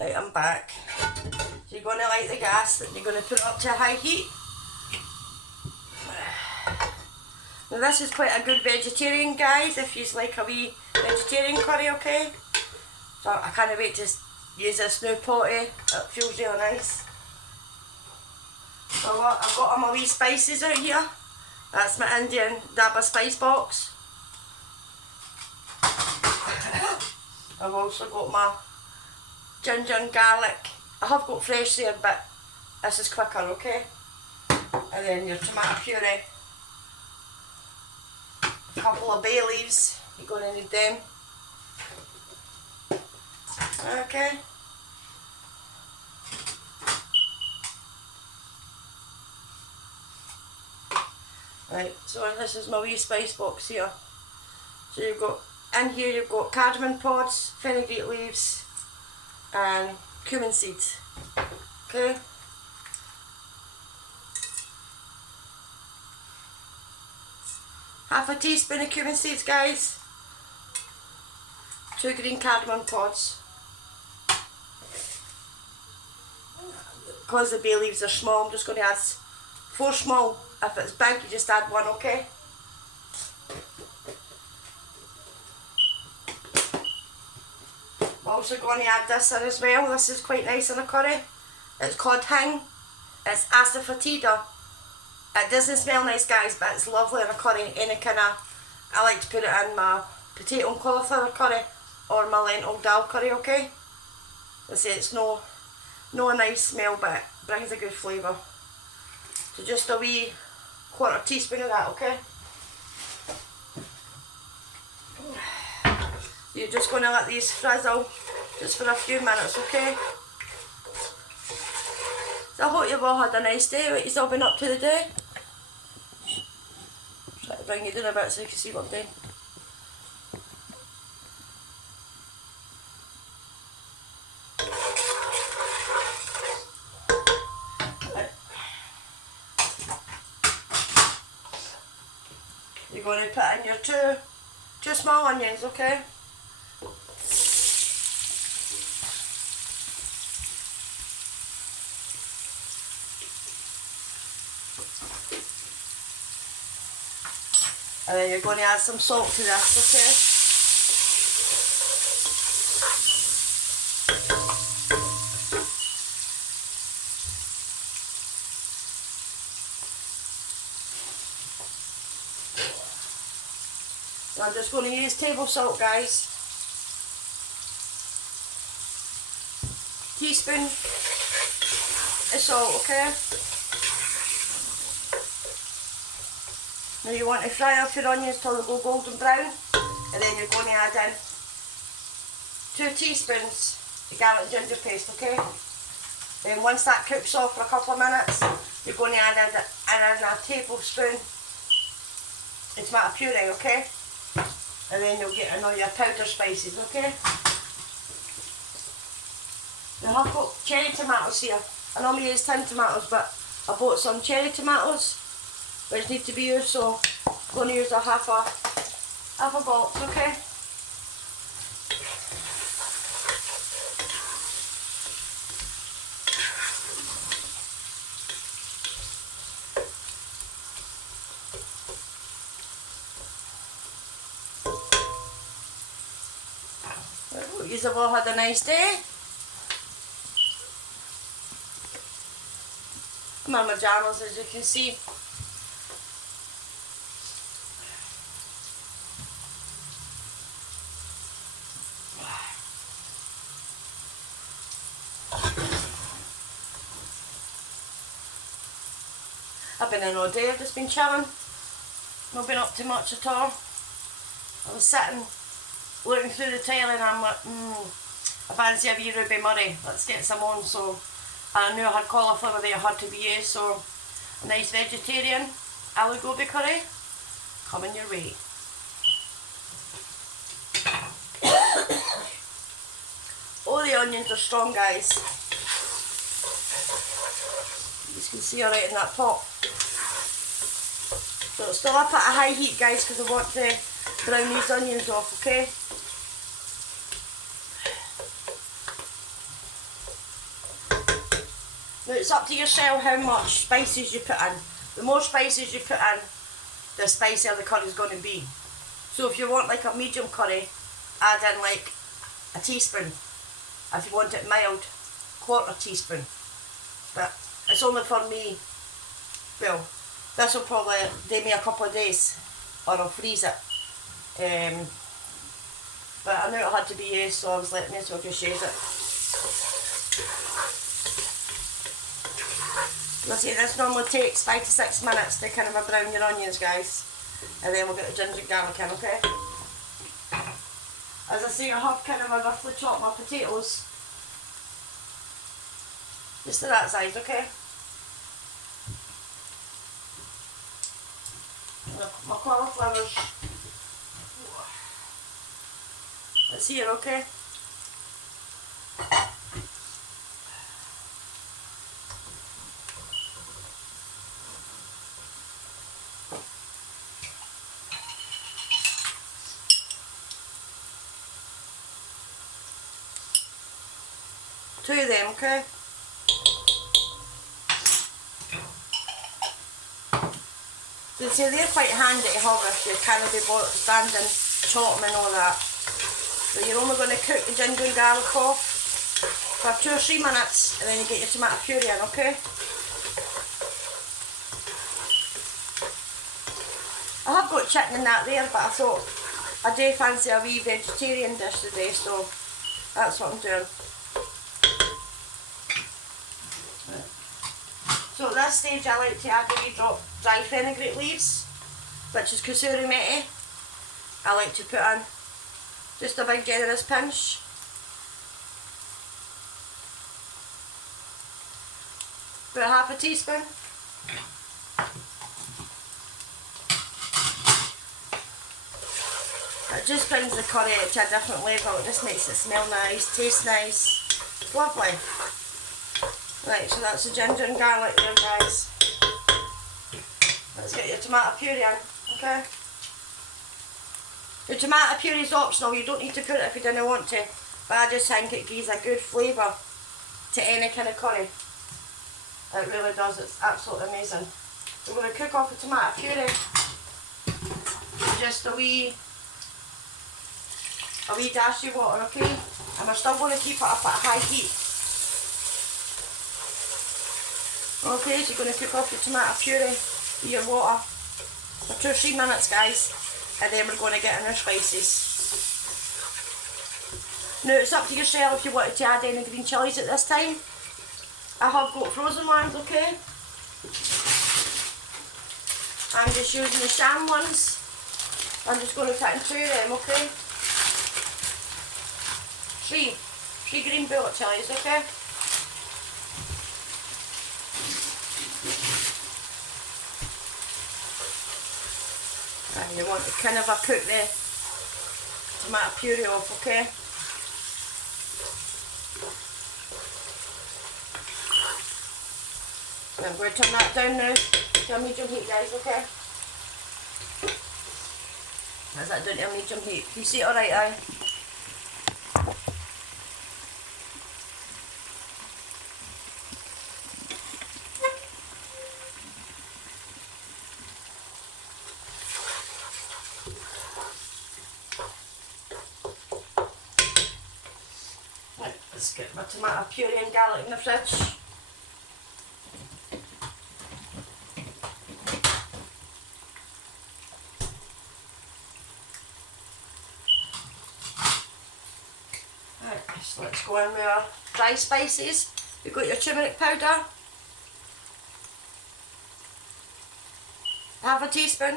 Right, I'm back. So you're going to light the gas and you're going to put it up to high heat. Now this is quite a good vegetarian, guys, if you like a wee vegetarian curry, okay? So I can't wait to use this new potty. It feels really nice. So I've got all my wee spices out here. That's my Indian Dabba spice box. I've also got my ginger and garlic. I have got fresh there, but this is quicker, okay? And then your tomato puree. A couple of bay leaves, you're going to need them. Okay. Right, so this is my wee spice box here. So you've got, in here you've got cardamom pods, fenugreek leaves and cumin seeds. Okay. Half a teaspoon of cumin seeds, guys. 2 green cardamom pods. Because the bay leaves are small, I'm just going to add 4 small. If it's big, you just add 1, okay? I'm also going to add this in as well. This is quite nice in a curry. It's called hing. It's asafoetida. It doesn't smell nice, guys, but it's lovely in a curry. Any kind of, I like to put it in my potato and cauliflower curry or my lentil dal curry, okay? I say it's no a nice smell, but it brings a good flavour. So just a wee 1/4 teaspoon of that, okay? You're just going to let these frizzle just for a few minutes, okay? So I hope you've all had a nice day. What you've all been up to today? Try to bring you down a bit so you can see what I'm doing. You're going to put in your two small onions, okay? And then you're going to add some salt to this, okay? So I'm just going to use table salt, guys. Teaspoon of salt, okay? Now you want to fry off your onions till they go golden brown, and then you're going to add in 2 teaspoons of garlic ginger paste, okay? Then once that cooks off for a couple of minutes, you're going to add in a tablespoon of tomato puree, okay? And then you'll get in all your powder spices, okay? Now I've got cherry tomatoes here. I normally use tin tomatoes, but I bought some cherry tomatoes which need to be used, so I'm going to use a half a box, okay? I hope you have all had a nice day. I'm on my pajamas, as you can see. I've been in all day, I've just been chilling, not been up to much at all. I was sitting, looking through the telly and I'm like, I fancy a wee Ruby Murray, let's get some on. So I knew I had cauliflower there, had to be used, so a nice vegetarian Alloo Gobi curry, coming your way. Oh, the onions are strong, guys. You can see alright in that pot. So it's still up at a high heat, guys, because I want to brown these onions off, okay? Now it's up to yourself how much spices you put in. The more spices you put in, the spicier the curry is going to be. So if you want like a medium curry, add in like a teaspoon. If you want it mild, quarter teaspoon. But it's only for me. Well, this will probably do me a couple of days, or I'll freeze it. But I knew it had to be used, so I was like, may as well just use it. You'll see this normally takes 5 to 6 minutes to kind of brown your onions, guys. And then we'll get the ginger and garlic in, okay? As I say, I have kind of roughly chopped my potatoes. Just to that size, okay? My cauliflowers. It's here, okay? Two of them, okay? So see, they're quite handy to have if you can't be standing, chopping and all that. So you're only going to cook the ginger and garlic off for 2 or 3 minutes, and then you get your tomato puree in, okay? I have got chicken in that there, but I thought I do fancy a wee vegetarian dish today, so that's what I'm doing. So at this stage I like to add a wee drop dry fenugreek leaves, which is kasuri methi. I like to put in just a big generous pinch. About half a teaspoon. It just brings the curry to a different level. It just makes it smell nice, taste nice. It's lovely. Right, so that's the ginger and garlic there, guys. Let's get your tomato puree in, okay? Your tomato puree is optional, you don't need to put it if you don't want to, but I just think it gives a good flavour to any kind of curry. It really does, it's absolutely amazing. We're going to cook off the tomato puree just a wee dash of water, okay? And we're still going to keep it up at high heat. Okay, so you're going to cook off your tomato puree with your water for 2 or 3 minutes, guys, and then we're going to get in our spices. Now it's up to yourself if you wanted to add any green chillies at this time. I have got frozen ones, okay? I'm just using the sham ones. I'm just going to put in 2 of them, okay? 3 green bullet chillies, okay? And you want to kind of cook the tomato puree off, okay? And I'm going to turn that down now to a medium heat, guys, okay? That's that down to a medium heat. You see it alright, aye? Let's get my tomato puree and garlic in the fridge. Right, so let's go in with our dry spices. You've got your turmeric powder, half a teaspoon.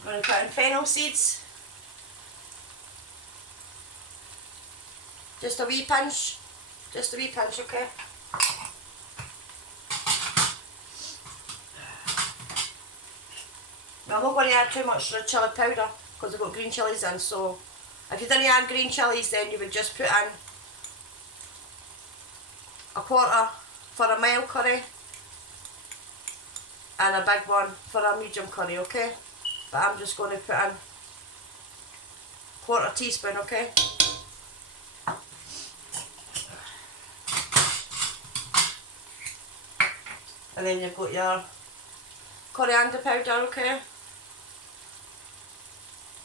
I'm going to put in fennel seeds, just a wee pinch, okay? Now I'm not going to add too much chilli powder because I've got green chillies in, so if you didn't add green chillies then you would just put in a quarter for a mild curry and a big one for a medium curry, okay? But I'm just going to put in 1/4 teaspoon, okay? And then you've got your coriander powder, okay?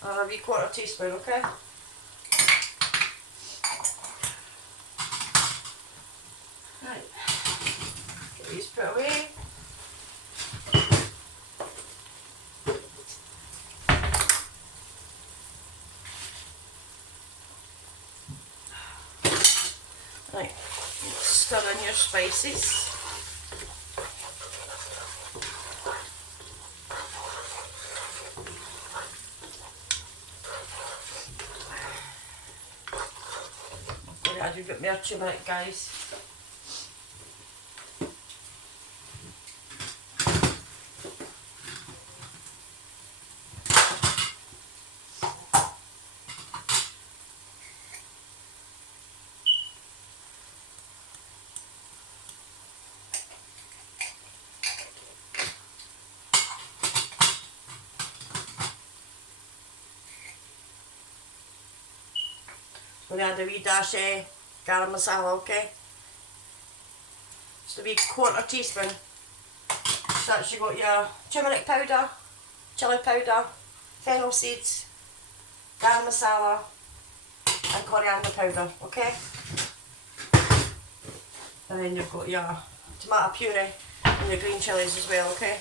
And a wee 1/4 teaspoon, okay? Right, get these put away. Right, stir in your spices. I'm going to add a bit more turmeric, guys. We're going to add a wee dash of garam masala, okay? Just a wee 1/4 teaspoon. So that's you got your turmeric powder, chilli powder, fennel seeds, garam masala and coriander powder, okay? And then you've got your tomato puree and your green chillies as well, okay?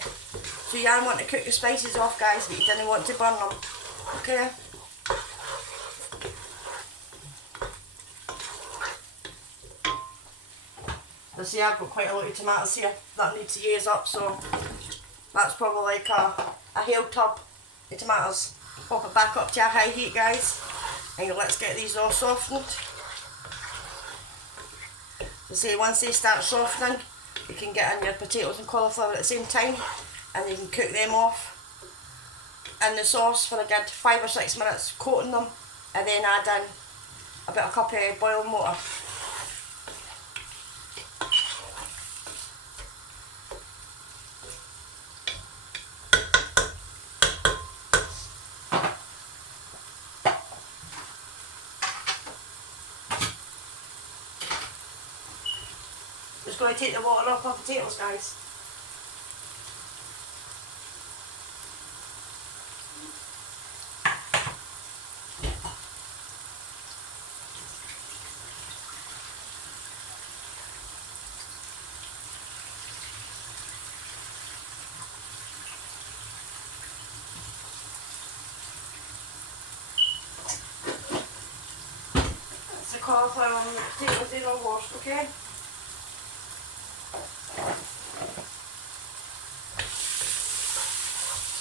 So you don't want to cook your spices off, guys, but you didn't want to burn them, okay? I see I've got quite a lot of tomatoes here that I need to use up, so that's probably like a whole tub of tomatoes. Pop it back up to a high heat, guys, and let's get these all softened. So see, once they start softening, you can get in your potatoes and cauliflower at the same time, and you can cook them off in the sauce for a good 5 or 6 minutes, coating them, and then add in about a cup of boiling water. Just going to take the water off my potatoes, guys. That's the cauliflower and the potatoes, they're all washed, okay?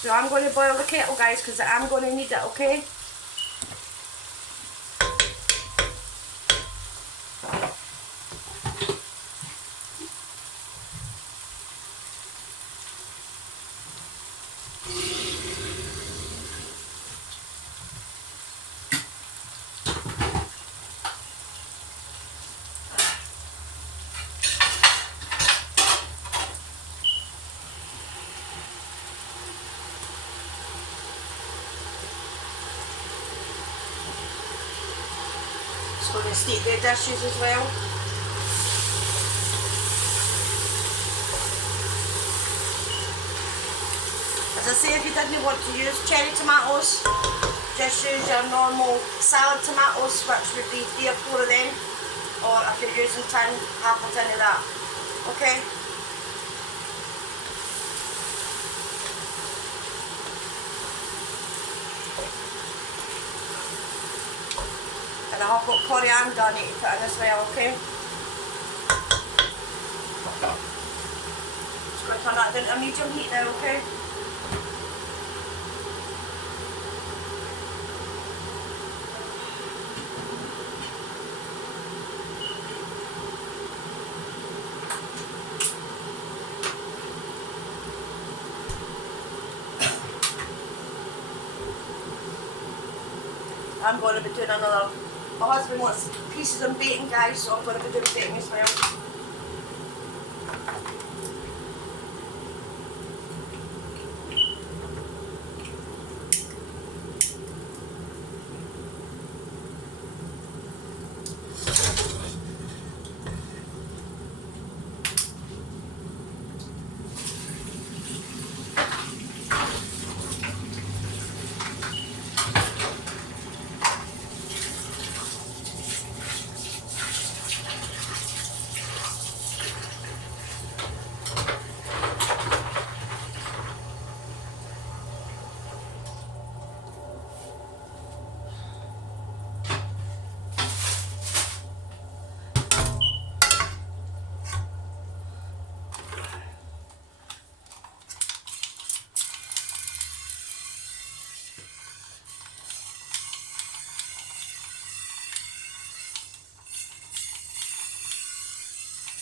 So I'm going to boil the kettle, guys, because I'm going to need it, okay? Just going to steep the dishes as well. As I say, if you didn't want to use cherry tomatoes, just use your normal salad tomatoes, which would be 3 or 4 of them, or if you're using tin, half a tin of that, okay? And I've got coriander I need to put in as well, okay? Just going to turn that down to medium heat now, okay? I'm going to be doing another. My husband wants pieces of bacon, guys, so I'm going to be doing bacon as well.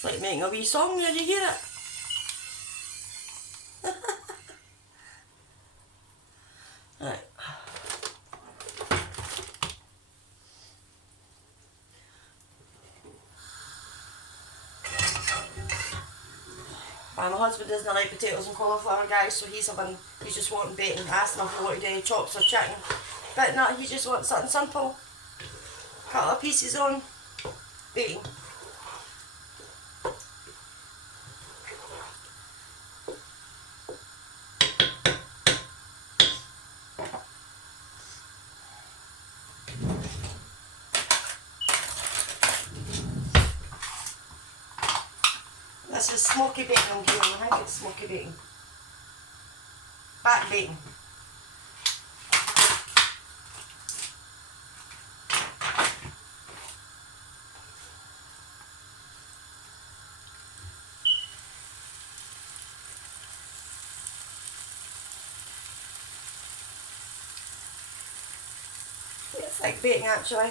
It's like making a wee song, did you hear it? Right. My husband doesn't like potatoes and cauliflower, guys, so he's just wanting bacon. I asked him if he wanted any chops or chicken. But no, he just wants something simple. Couple of pieces on bacon. This is smoky bacon I'm doing. I think it's smoky bacon. Back bacon. It's like bacon actually.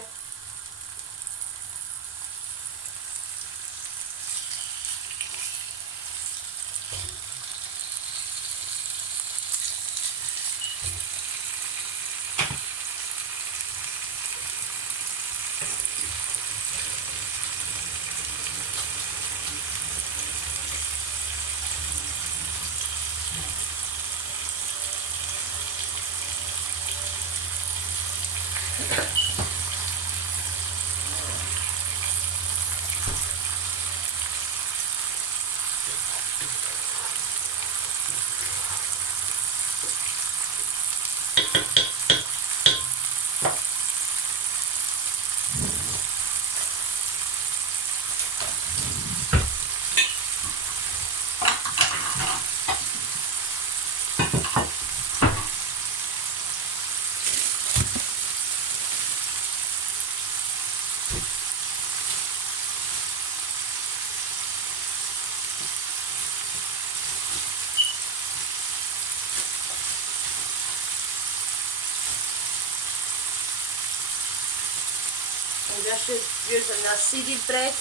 I'm just using the seeded bread.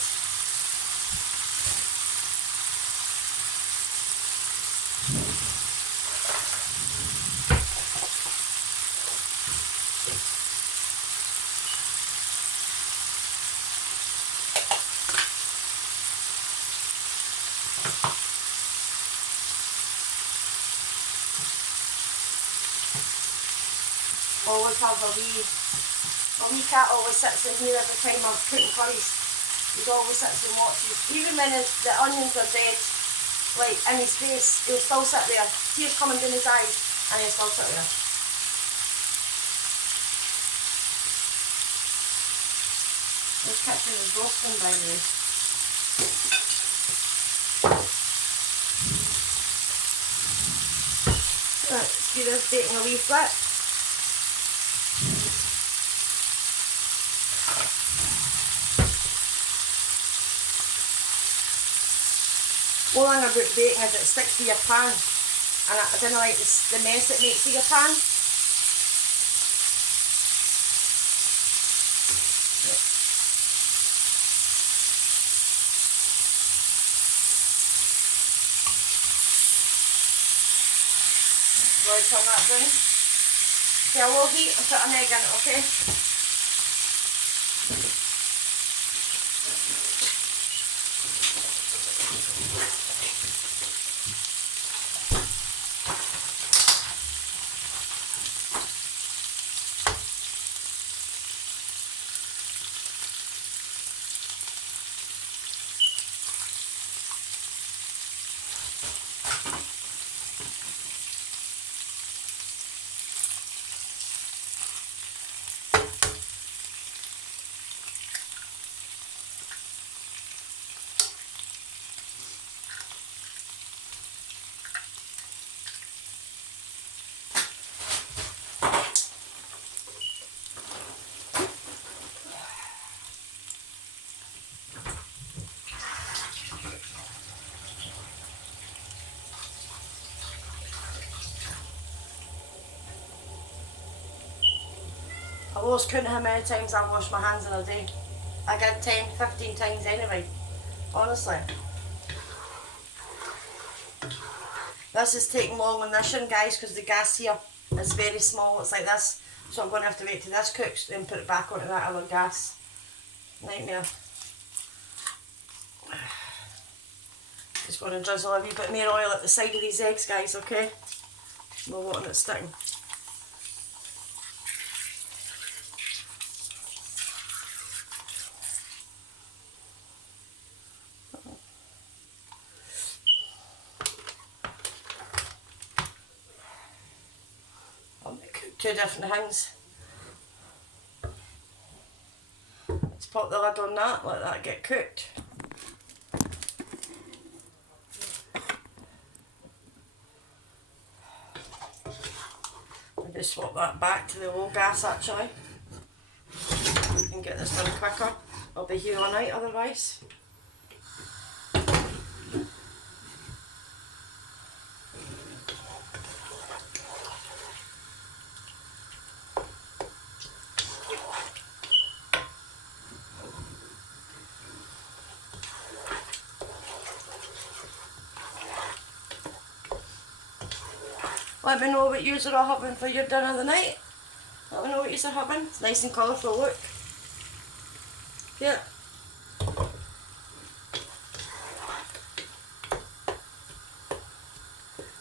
Always have a wee cat always sits in here every time I'm cooking curries. He always sits and watches. Even when the onions are dead, like in his face, he'll still sit there. Tears coming down his eyes, and he'll still sit there. This kitchen is roasting, by the way. Right, let's give this bacon a wee flip. One thing about bacon is it sticks to your pan, and I don't like the mess it makes to your pan. Right, turn that down to a low heat and put an egg in it, okay? I lost count how many times I wash my hands in a day. I get 10, 15 times anyway. honestly. This is taking long on this one, guys, because the gas here is very small. It's like this, so I'm going to have to wait till this cooks, then put it back onto that other gas. Nightmare. Just going to drizzle a wee bit more oil at the side of these eggs, guys, okay? No wanting it sticking. I'll make two different things. Let's pop the lid on that, let that get cooked. I'll just swap that back to the low gas actually and get this done quicker. I'll be here all night otherwise. Let me know what you are having for your dinner tonight. Let me know what you are having. It's nice and colourful, look. Yeah.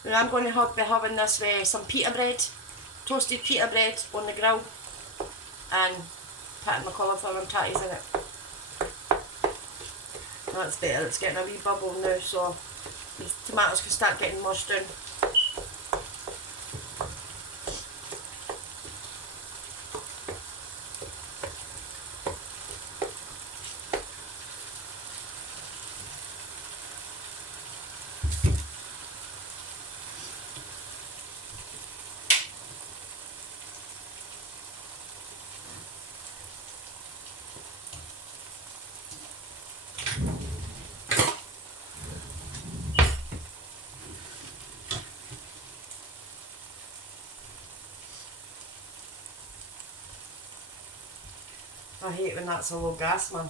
And I'm going to be having this with some pita bread, toasted pita bread on the grill, and putting my cauliflower and tatties in it. That's better, it's getting a wee bubble now, so these tomatoes can start getting mushed down. I hate when that's a low gas, man.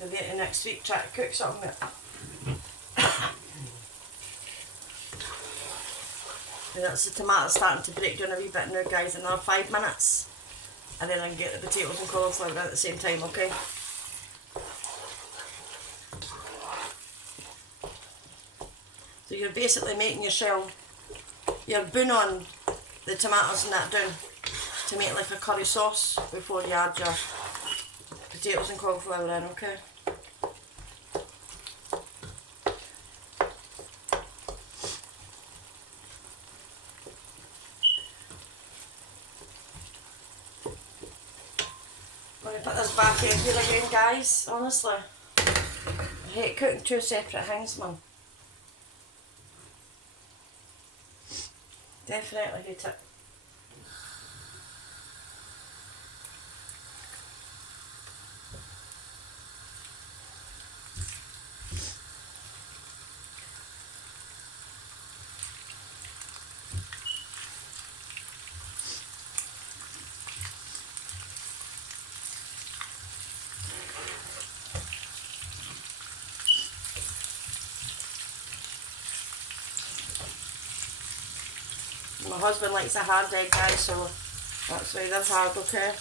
Maybe next week try to cook something. And that's the tomatoes starting to break down a wee bit now, guys. Another 5 minutes, and then I can get the potatoes and cauliflower at the same time, okay? So you're basically making yourself, you're bouillon the tomatoes and that down to make like a curry sauce before you add your potatoes and cauliflower in, okay? I'm going to put this back in here again, guys, honestly. I hate cooking two separate things, man. Definitely hate it. My husband likes a hard egg, guys, so that's why they're hard, okay?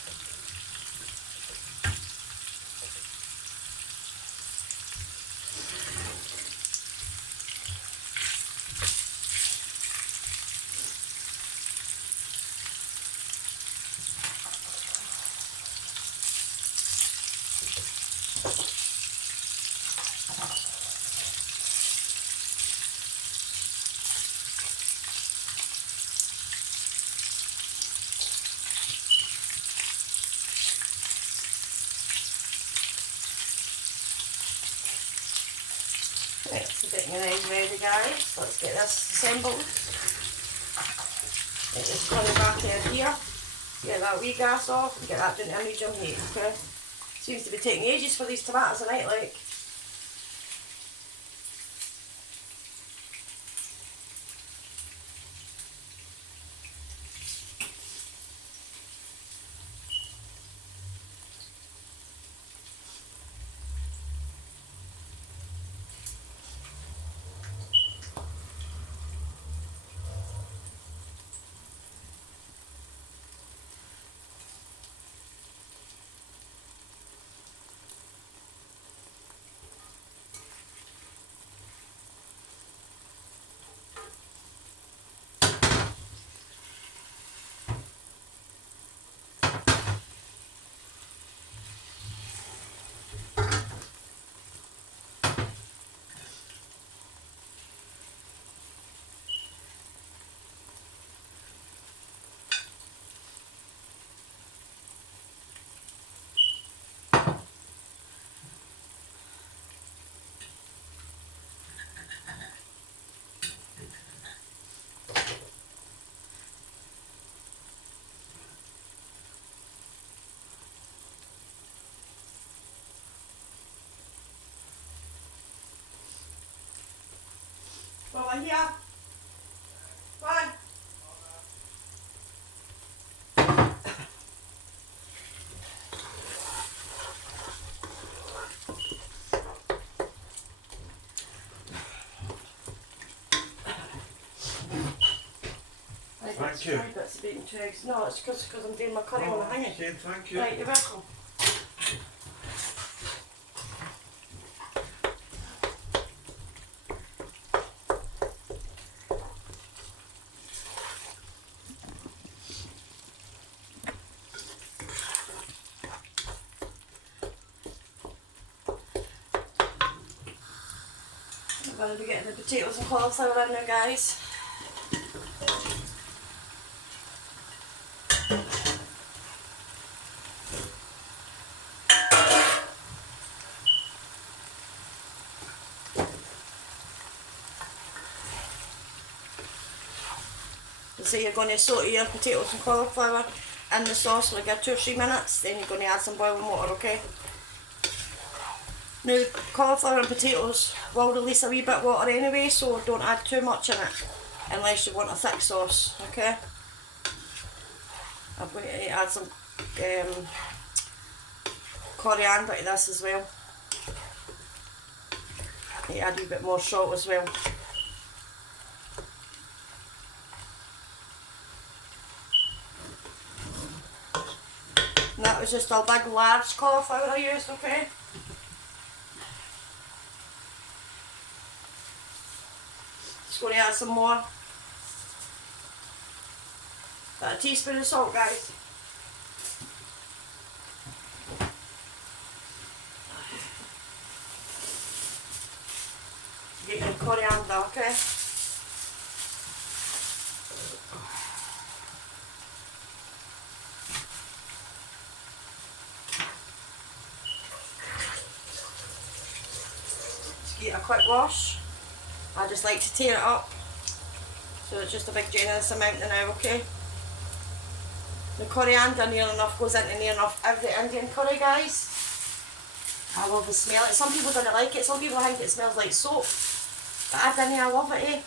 Right, so getting your eggs ready, guys. Let's get this assembled. Get this curry back in here. Get that wee gas off and get that down to a medium heat, okay? Seems to be taking ages for these tomatoes tonight, like. on here. Go on. Thank you. Bits of bacon to eggs. No, it's because I'm doing my curry on the hanging. Okay, thank you. Right, you're welcome. I'm going to be getting the potatoes and cauliflower in there, guys. So you're going to saute your potatoes and cauliflower in the sauce for like 2 or 3 minutes, then you're going to add some boiling water, okay? Now, cauliflower and potatoes will release a wee bit of water anyway, so don't add too much in it unless you want a thick sauce, okay? I'm going to add some coriander to this as well. You add a wee bit more salt as well. And that was just a big large cauliflower I used, okay? Just going to add some more. About a teaspoon of salt, guys. Get your coriander, okay? Just get a quick wash. I just like to tear it up, so it's just a big generous amount now, okay? The coriander near enough goes into near enough every Indian curry, guys. I love the smell. Some people don't like it, some people think it smells like soap, but I don't, I love it, eh?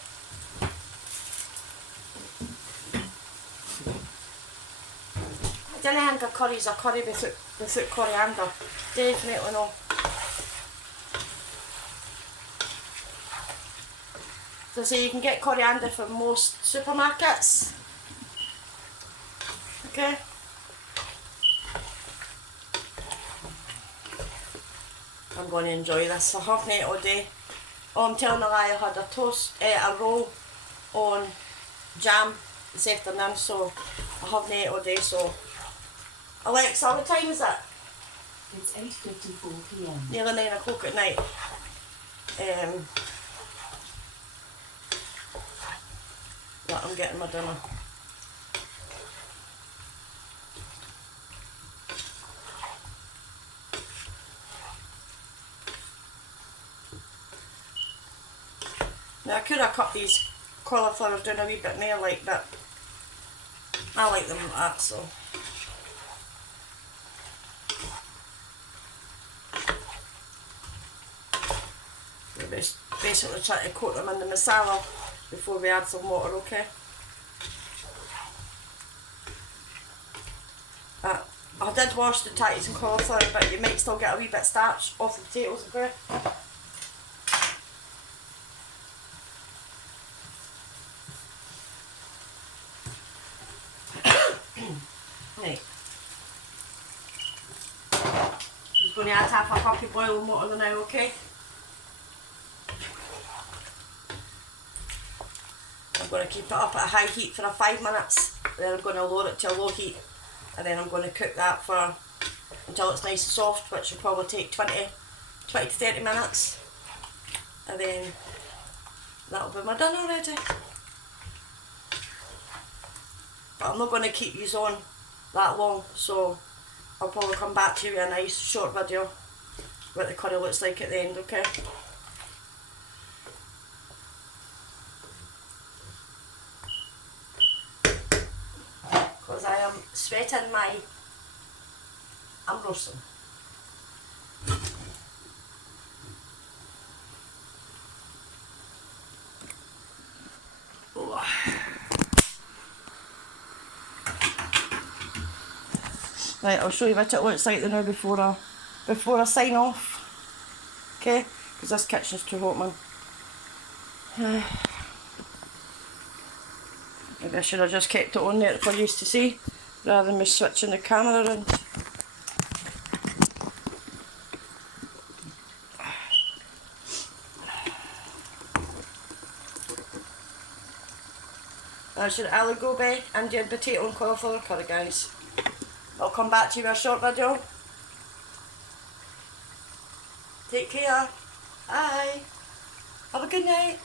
I don't think a curry is a curry without coriander. Definitely no. So you can get coriander from most supermarkets. Okay. I'm going to enjoy this. I haven't ate all day. Oh, I'm telling a lie, I had a toast, a roll on jam this afternoon, so I haven't ate all day, so. Alexa, what time is it? It's 8:54 p.m. Nearly 9 o'clock at night. But I'm getting my dinner. Now I could have cut these cauliflowers down a wee bit more, like, but I like them like that, so. We're basically trying to coat them in the masala before we add some water, okay? I did wash the tatties and cauliflower, but you might still get a wee bit of starch off the potatoes, okay? Right. I'm going to add half a cup of boiling water now, okay? I'm going to keep it up at a high heat for 5 minutes, then I'm going to lower it to a low heat, and then I'm going to cook that for until it's nice and soft, which will probably take 20 to 30 minutes, and then that'll be my dinner ready. But I'm not going to keep these on that long, so I'll probably come back to you with a nice short video what the curry looks like at the end, okay? Because I am sweating I'm roasting. Right, I'll show you what it looks like now before I sign off. Okay, because this kitchen's too hot, man. Maybe I should have just kept it on there for you to see, rather than me switching the camera around. That's your Alloo Gobi and your potato and cauliflower curry, guys. I'll come back to you with a short video. Take care. Bye. Have a good night.